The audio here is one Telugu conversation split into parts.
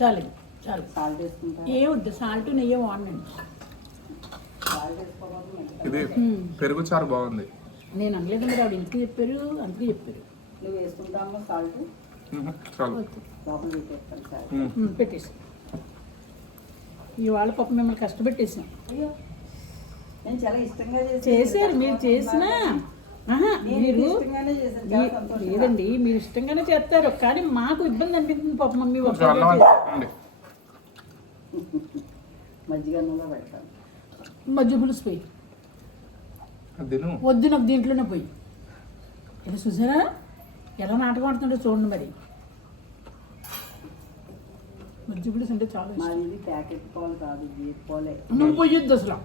చాలు చాలు. సాల్ట్ వేసుకుంటా ఏ వద్దు సాల్ట్ నెయ్యి వాడండి సాల్ట్ ఇది పెరుగు చారు బాగుంది. నేను అనలేదు మరి ఆవిడ ఇంటికి చెప్పారు అందుకే చెప్పారు. నువ్వు వేసుకుంటామో సాల్ట్? చాలు. పెట్టేసి. ఇవాళ పాప మిమ్మల్ని కష్టపెట్టేసాం అయ్యో నేను చాలా ఇష్టంగా చేశాను. చేశారు మీరు చేసినా. మీరు. లేదండి మీరు ఇష్టంగానే చేస్తారు కానీ మాకు ఇబ్బంది అనిపిస్తుంది పాప మమ్మీ మజ్జిగ పులుసు పోయి. వద్దు నాకు దీంట్లోనే పోయి. ఇలా చూసారా? ఎలా నాటకం ఆడుతుంటే చూడండి మరి. మధ్య పులుసు అంటే చాలా నువ్వు పోయొద్దు అసలు.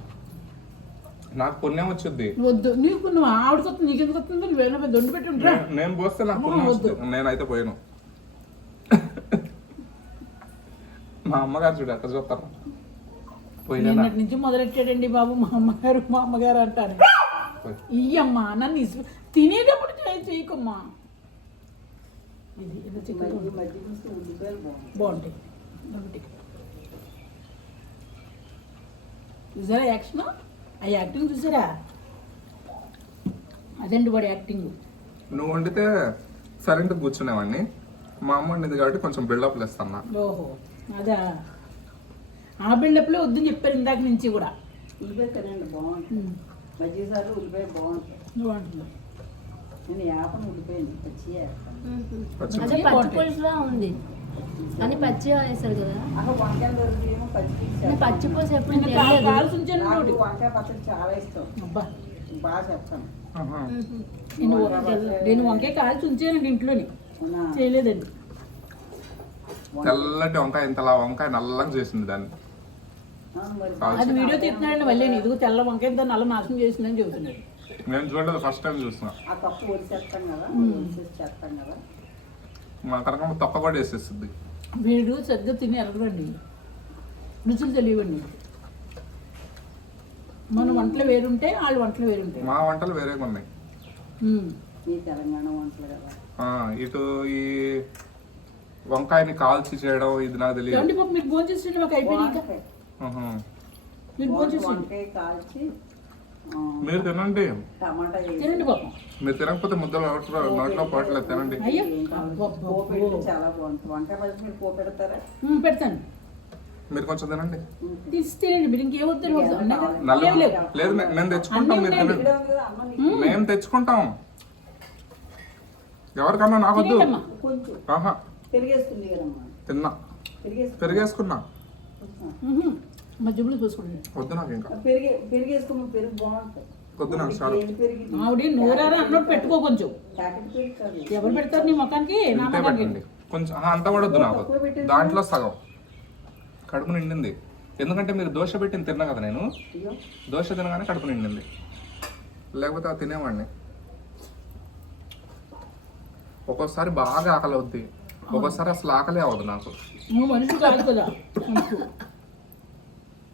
నాకు పుణ్యం వచ్చింది వద్దు నీకు నువ్వు ఆవిడకి వస్తుంది నీకు ఎందుకు వస్తుంది నువ్వేనా పోయి దొండి పెట్టి ఉంటారా నే- నేను పోస్తే నాకు పుణ్యం. వస్తుంది నేనైతే పోయాను మా అమ్మగారు చూడు ఎక్కడ చూస్తారు నిన్నటి నుంచి మొదలెట్టాడండి బాబు మా అమ్మగారు మా అమ్మగారు అంటారు ఇయ్యమ్మా నన్ను ఇసు తినేటప్పుడు చేయి చేయకమ్మా ఇది చికెన్ బాగుంటాయి ఒకటి చూసారా యాక్షన్ ఆ యాక్టింగ్ చూసారా? అదండి వాడి యాక్టింగ్ నువ్వు వండితే సైలెంట్ కూర్చునేవాడిని. మా అమ్మ వండింది కాబట్టి కొంచెం బిల్డప్ లేస్తాను ఓహో అదా. ఆ బిల్డప్లో వద్దని చెప్పారు ఇందాక నుంచి కూడా. ఉల్లిపాయ తినండి బాగుంటుంది మజ్జిగ సార్లు ఉల్లిపాయ బాగుంటుంది బాగుంటుంది. నేను యాపను ఉల్లిపాయని పచ్చి పచ్చి అదే పచ్చి పులుసులా ఉంది. అని పచ్చి వేస్తారు కదా. పచ్చి పులుసు ఎప్పుడు వంకాయ పచ్చడి చాలా ఇష్టం. బాగా చెప్తాను. నేను వంకాయ కాల్చి ఉంచానండి ఇంట్లోని? చేయలేదండి. తెల్లటి వంకాయ ఇంతలా వంకాయ నల్లగా చేసింది దాన్ని. అది వీడియో తీస్తున్నాడండి మళ్ళీ. ఇదిగో తెల్ల వంకాయ ఇంత నల్ల నాశనం చేసిందని చెబుతున్నాడు. నేను చూడలేదు ఫస్ట్ టైం చూస్తున్నా. ఆ తప్పు కదా. మా కనకమ్మ తొక్క కూడా వేసేస్తుంది. వీడు సరిగ్గా తిని ఎరగడండి రుచులు తెలియవండి. మన వంటలు వేరుంటే వాళ్ళ వంటలు వేరుంటాయి. మా వంటలు వేరేగా ఉన్నాయి. ఉమ్. మీ తెలంగాణ వంటలు కదా. ఆ, ఇటు ఈ వంకాయని కాల్చి చేయడం ఇది నాకు తెలియదు. మీరు భోజనం చేసిండి మాకు. ఆహా. మీరు భోజనం కాల్చి మీరు తినండి. పాపం మీరు తినకపోతే ముద్దలు నోట్లో నోట్లో పోవట్లేదు తినండి. అయ్యో. చాలా బాగుంటుంది. వంకాయ పచ్చి మీరు పోపు పెడతారా? ఉమ్, పెడతాను. మీరు కొంచెం తినండి. మీరు లేదు నేను తెచ్చుకుంటాం మీరు. తినండి. మేము తెచ్చుకుంటాం. ఎవరికన్నా నాకొద్దు ఆహా. తిన్నా. పెరిగేసుకున్నా. మధ్యలో చూసుకోండి. వద్దు నాకు ఇంకా పెరిగే పెరిగేసుకోమని పెరుగు బాగుంటుంది. వద్దు నాకు చాలు. ఏంటి పెరిగి. ఆవిడ నోరారా అన్నట్టు పెట్టుకో కొంచెం. ఎవరు పెడతారు నీ నా ఇంతే కొంచెం ఆహా, అంతా కూడా వద్దు నాకు దాంట్లో సగం. కడుపు నిండింది. ఎందుకంటే మీరు దోశ పెట్టిన తిన్నా కదా నేను. దోశ తినగానే కడుపు నిండింది. లేకపోతే అది తినేవాడిని. ఒక్కోసారి బాగా ఆకలి అవుద్ది. ఒక్కోసారి అసలు ఆకలే అవ్వదు నాకు. నువ్వు మనిషి కాదు కదా. అనుకో.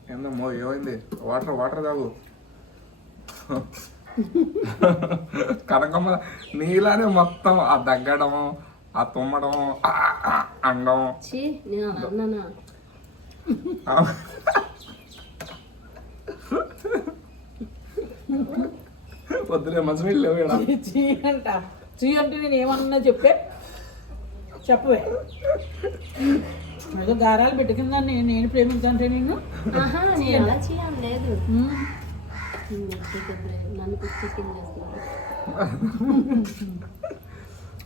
ఏందమ్మో ఏమైంది? వాటర్ వాటర్ తాగు. కనకమ్మ నీలానే మొత్తం ఆ దగ్గడం ఆ తుమ్మడం అన్నానా ఆ. వద్దులే మంచినీళ్ళు లేవు అంట. చీ అంటే నేను ఏమన్నా చెప్పే? చెప్పవే. ఏదో గారాలు పెట్టుకుందా నేను ఆహా నేను ఎలా చేయాలి లేదు. నన్ను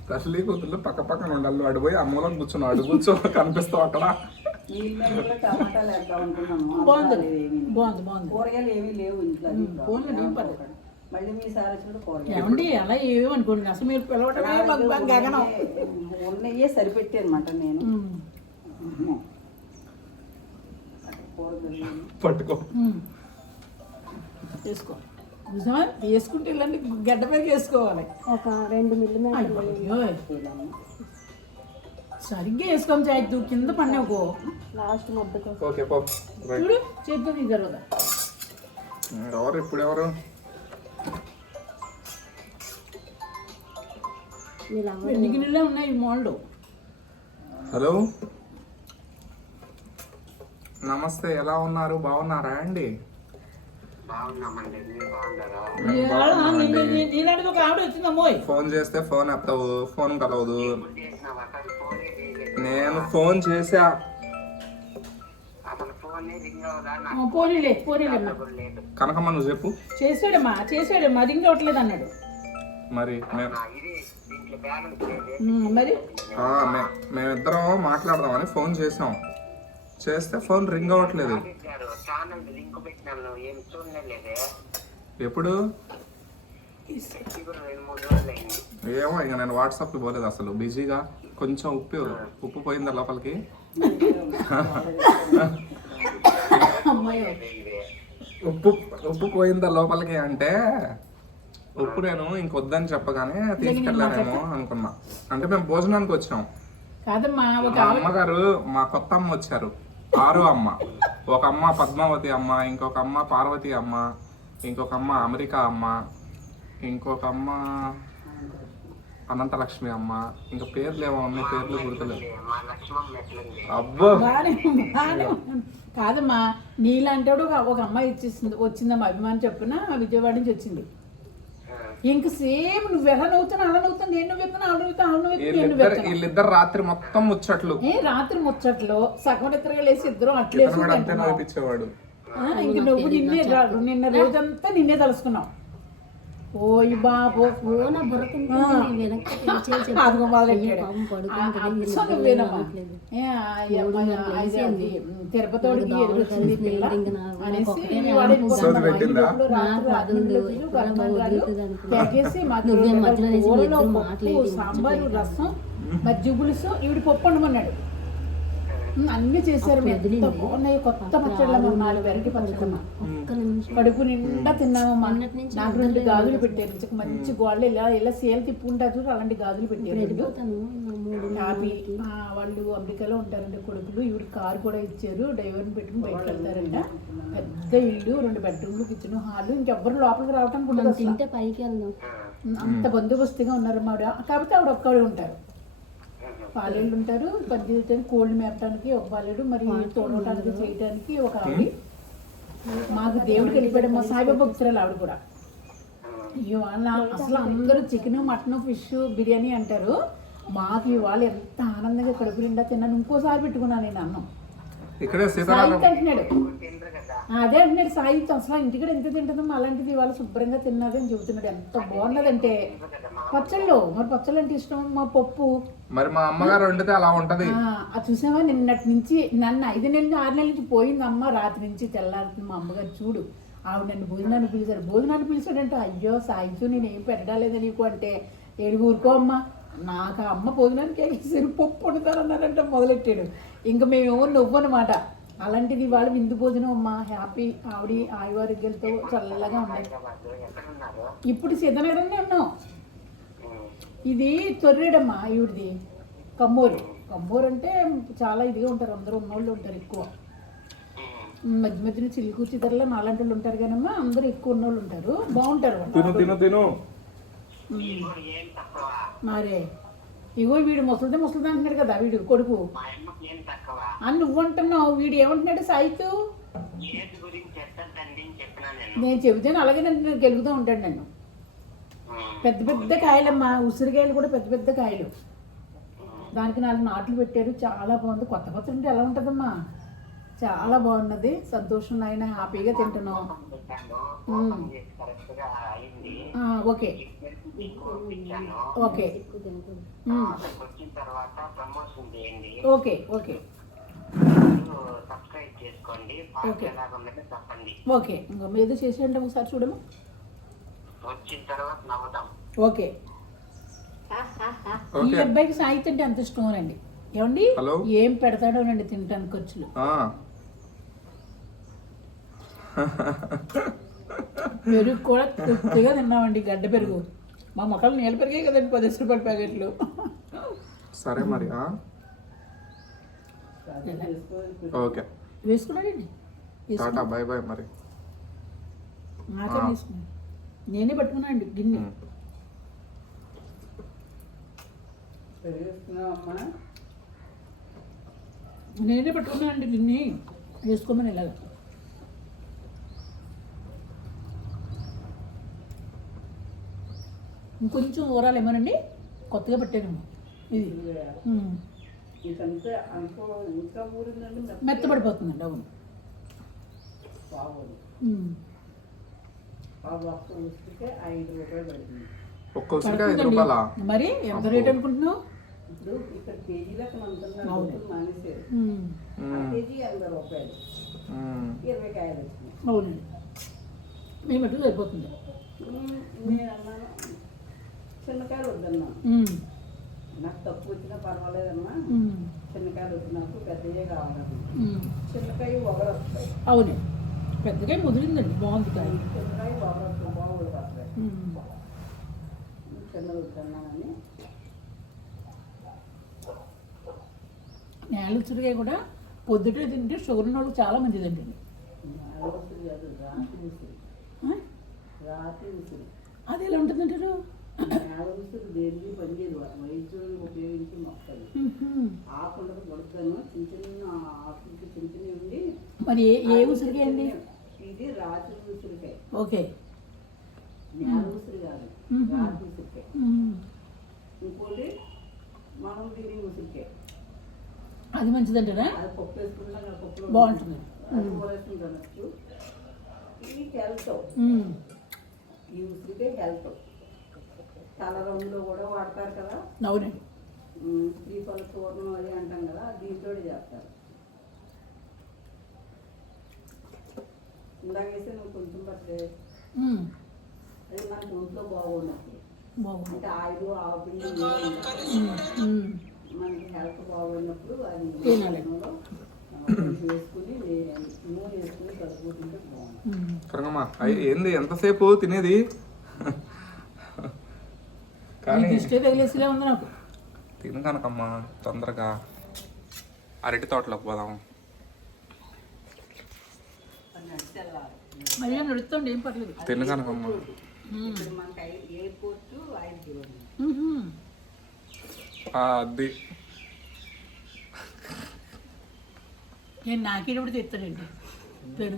తల్లి కూతుళ్ళు పక్క పక్కన ఉండాలి. అడు పోయి అమ్మలో కూర్చున్నావు. అడు కూర్చో కనిపిస్తావు అక్కడ. బాగుంది. ఏమీ. బాగుంది బాగుంది. కూరగాయలు ఏమీ లేవు ఇంట్లో. మళ్ళీ మీ సార్ కూరగాయలు ఏమండి అలా ఏమనుకోండి అసలు మీరు పిలవటమే గగనం. ఉన్నయ్యే సరిపెట్టి అనమాట నేను. పట్టుకో. వేసుకో. నిజమా? వేసుకుంటే ఇలాంటి గడ్డ మీద వేసుకోవాలి. ఒక రెండు వేయాలమ్మా. సరిగ్గా వేసుకోం చేయొద్దు కింద పడినావు లాస్ట్ ఓకే పో. చూడు చేద్దాం నీ జరుగుదా ఎవరు ఇప్పుడు ఎవరు గిన్నెలే ఉన్నాయి ఈ మోళ్ళు హలో? నమస్తే ఎలా ఉన్నారు? బాగున్నారా అండి? ఫోన్ చేస్తే ఫోన్ ఎత్తవు ఫోన్ కలవదు. నేను ఫోన్ చేసా కనకమ్మ నువ్వు చెప్పు. చేసాడమ్మా చేసాడమ్మా రింగ్ అవట్లేదు అన్నాడు. మరి మరి? మేమిద్దరం మాట్లాడదామని ఫోన్ చేసాం చేస్తే ఫోన్ రింగ్ అవ్వట్లేదు. ఎప్పుడు? ఏమో ఇక నేను వాట్సాప్కి పోలేదు అసలు. బిజీగా. కొంచెం ఉప్పు ఉప్పు పోయిందా లోపలికి? ఉప్పు ఉప్పు పోయిందా లోపలికి అంటే ఉప్పు నేను ఇంకొద్దని చెప్పగానే తీసుకెళ్ళానేమో అనుకున్నా. అంటే మేము భోజనానికి వచ్చాం. మా అమ్మగారు మా కొత్త అమ్మ వచ్చారు. ఆరో అమ్మ. ఒక అమ్మ పద్మావతి అమ్మ ఇంకొక అమ్మ పార్వతి అమ్మ ఇంకొక అమ్మ అమెరికా అమ్మ ఇంకొక అమ్మ అనంతలక్ష్మి అమ్మ. ఇంకా పేర్లు ఏమో ఉన్నాయి పేర్లు గుర్తులేదు అబ్బో కాదమ్మా నీలాంటి ఒక అమ్మాయి ఇచ్చేసింది వచ్చిందమ్మా అభిమానం చెప్పున విజయవాడ నుంచి వచ్చింది. ఇంక సేమ్ నువ్వు ఎలా నవ్వుతున్నా అలా నవ్వుతాను నేను నవ్వుతున్నా అలా నవ్వుతాను అలా నవ్వుతాను నేను వీళ్ళిద్దరు నవ్వుతున్నా వీళ్ళిద్దరు రాత్రి మొత్తం ముచ్చట్లు. ఏ రాత్రి ముచ్చట్లో? సగం ఇద్దరు లేసి ఇద్దరం అట్లేసి అంతే ఇంక నువ్వు నిన్నే నిన్న రోజంతా నిన్నే తలుసుకున్నావు ఓయ్ బాబో. ఫోన్ అదిగో మొదలెట్టాడు. తిరుపతోడికి పిల్ల అనేసి మాకు సాంబారు రసం మజ్జి పులుసు ఈవిడ పప్పు ఉమ్, అన్ని చేశారు. బాగున్నాయి కొత్త పచ్చళ్ళమ్మ నాలుగు వెరైటీ నిమిషం. కడుపు నిండా తిన్నామమ్మా. నుంచి నాకు రెండు గాజులు పెట్టారు. మంచి గోడలు ఇలా ఇలా సేల్ తిప్పుకుంటారు చూడు అలాంటి గాజులు పెట్టారు హ్యాపీ వాళ్ళు. అమెరికాలో ఉంటారండి కొడుకులు. ఈవిడ కారు కూడా ఇచ్చారు. డ్రైవర్ని పెట్టుకుని బయటకు వెళ్తారంట. పెద్ద ఇల్లు రెండు బెడ్రూమ్లు కిచెన్ హాల్. ఇంకెవ్వరు లోపలికి మనం అసలు. తింటే పైకి వెళ్దాం. అంత బందోబస్తుగా ఉన్నారు ఆవిడ. కాకపోతే ఆవిడ ఒక్కడే ఉంటారు. పాలేళ్ళు ఉంటారు. చేయడానికి కోళ్ళు మేపడానికి ఒక పాలేడు మరి తోడటానికి చేయడానికి ఒక ఆవిడ. మాకు దేవుడికి వెళ్ళిపోయాడు మా సాయిబాబా భక్తురాలు ఆవిడ కూడా. ఇవాళ అసలు అందరూ చికెన్ మటన్ ఫిష్ బిర్యానీ అంటారు. మాకు ఇవాళ ఎంత ఆనందంగా కడుపు నిండా తిన్నాను. ఇంకోసారి పెట్టుకున్నాను నేను అన్నం. ఇక్కడే అంటున్నాడు. అదే అంటున్నాడు సాయి అసలు ఇంటికి ఎంత తింటుందమ్మా అలాంటిది ఇవాళ శుభ్రంగా తిన్నది అని చెబుతున్నాడు. ఎంత బాగున్నదంటే పచ్చళ్ళు మరి పచ్చళ్ళు అంటే ఇష్టం? మా పప్పు. మరి మా అమ్మగారు వండితే అలా ఉంటది. చూసావా నిన్నటి నుంచి నన్ను ఐదు నెలలు ఆరు నెలల నుంచి పోయింది అమ్మ రాత్రి నుంచి తెల్లారుతుంది మా అమ్మగారు. చూడు ఆవిడ నన్ను భోజనాన్ని పిలిచారు. భోజనాన్ని పిలిచాడంటే? అయ్యో సాయించు నేను ఏం పెట్టడాలేదు నీకు? అంటే ఏడు ఊరుకో అమ్మ. నాకు ఆ అమ్మ భోజనానికి వేసేసారు పప్పు వండుతారన్నారంటే మొదలెట్టాడు. ఇంకా మేము నువ్వు అనమాట అలాంటిది వాళ్ళు విందు భోజనం అమ్మ. హ్యాపీ ఆవిడ ఆయువారోగ్యాలతో చల్లగా ఉన్నాయి. ఇప్పుడు సీతానగరంలో ఉన్నాం. ఇది తొర్రేడమ్మా ఈవిడిది కమ్మూరు. కమ్మూరు అంటే చాలా ఇదిగా ఉంటారు. అందరూ ఉన్నోళ్ళు ఉంటారు ఎక్కువ. మధ్య మధ్యన చిల్లి కూర్చి ధరలో నాలాంటి వాళ్ళు ఉంటారు కానమ్మా అందరూ ఎక్కువ ఉన్నోళ్ళు ఉంటారు. బాగుంటారు మరే. ఇగో వీడు ముసలిదే ముసలిదే అంటున్నాడు కదా వీడు కొడుకు. అని నువ్వు అంటున్నావు వీడు ఏమంటున్నాడు సాయితు? నేను నేను. చెబితే అలాగే నన్ను గెలుగుతూ ఉంటాడు నన్ను. పెద్ద పెద్ద కాయలమ్మా ఉసిరికాయలు కూడా పెద్ద పెద్ద కాయలు. దానికి నాలుగు నాట్లు పెట్టారు చాలా బాగుంది. కొత్త కొత్త ఉంటే ఎలా ఉంటుందమ్మా? చాలా బాగున్నది. సంతోషం నాయన హ్యాపీగా తింటున్నాం. Okay. Okay. Okay okay. Okay. ఇంకో మీద చేసేయండి ఒకసారి చూడము. వచ్చిన తర్వాత నవ్వుతాం ఓకే. ఈ అబ్బాయికి సాహిత్యం అంటే అంత ఇష్టం అండి? ఏమండి? హలో. ఏం పెడతాడోనండి తినటానికి ఖర్చులు. ఆ, పెరుగు కూడా తృప్తిగా తిన్నామండి గడ్డ పెరుగు. మా మొక్కలు నీళ్ళ పెరిగాయి కదండి పది రూపాయల ప్యాకెట్లు. సరే మరి ఆ? ఓకే. వేసుకున్నాడండి. టాటా బాయ్ బాయ్ మరి. నేనే పట్టుకున్నాను అండి గిన్నె నేనే పట్టుకున్నాను అండి గిన్నె. వేసుకోమని ఇలాగ. ఇంకొంచెం ఊరాలు ఏమోనండి కొత్తగా పెట్టాను ఇది. మెత్తబడిపోతుందండి అవును. మరి ఎంత రేట్ అనుకుంటున్నావు? మ్మ్. అవునండి. సరిపోతుంది. మ్మ్. నేను అన్నాను చిన్నకాయలు వద్దన్నాను ఉమ్. నాకు తక్కువ వచ్చినా పర్వాలేదమ్మా ఉమ్. చిన్నకాయలు వచ్చి నాకు పెద్దయే కావాలని ఉమ్. చిన్నకాయ ఒకరు వస్తాయి అవునండి పెద్దగా ముదిరిందండి బాగుంది కాయ. చిన్నకాయ ఒకరు వస్తాయి బాగుంది వస్తాయి. చిన్నది వద్దన్నానని కూడా పొద్దుటే తింటే షుగర్ ఉన్న వాళ్ళకి చాలా మంచిదండి. అది ఎలా ఉంటుందంటారు? ఉసిరి దేనికి పనిచేయదు? వైద్యులను ఉపయోగించి మొక్కలు. ఆకులకు కొడతాను చిన్న చిన్న ఆకులకి చిన్న చిన్నవి ఉండి మరి ఏ ఉసిరికాయ అండి? ఇది రాతి ఉసిరికాయ. ఓకే. నేల ఉసిరి కాదు. మ్మ్. రాతి ఉసిరికాయ. ఇంకోటి మనం తినే ఉసిరికాయ. అది మంచిదంటారా అది పప్పు వేసుకుంటాం కదా పప్పులో బాగుంటుంది. అది వేసుకుని తినచ్చు ఇది హెల్త్. ఈ ఉసిరికాయ హెల్త్ తల రంగులో కూడా వాడతారు కదా అవునండి శ్రీఫల చూర్ణం అది అంటాం కదా దీంతో చేస్తారు ఇందాకేస్తే నువ్వు కొంచెం పట్టే. అది మనకు ఒంట్లో బాగున్నప్పుడు బాగుంది అంటే ఆయిల్ ఆవు పిండి ఏమీ ఉండదు. ఉమ్. ఉమ్. మనకి హెల్త్ బాగున్నప్పుడు అది వేసుకుని నూనె వేసుకుని కలుపుకుంటే బాగుంటుంది ఉమ్. కరంగమ్మా అయ్యి ఏంది ఎంతసేపు తినేది కానీ దిష్టే తగిలేసిలే ఉంది నాకు. తిను కనకమ్మా తొందరగా. అరటి తోటలోకి పోదాం. ఏం నడుస్తుంది ఏం పర్లేదు. తిను కనకమ్మా. అది. నేను నాకేటప్పుడు తెస్తాడండి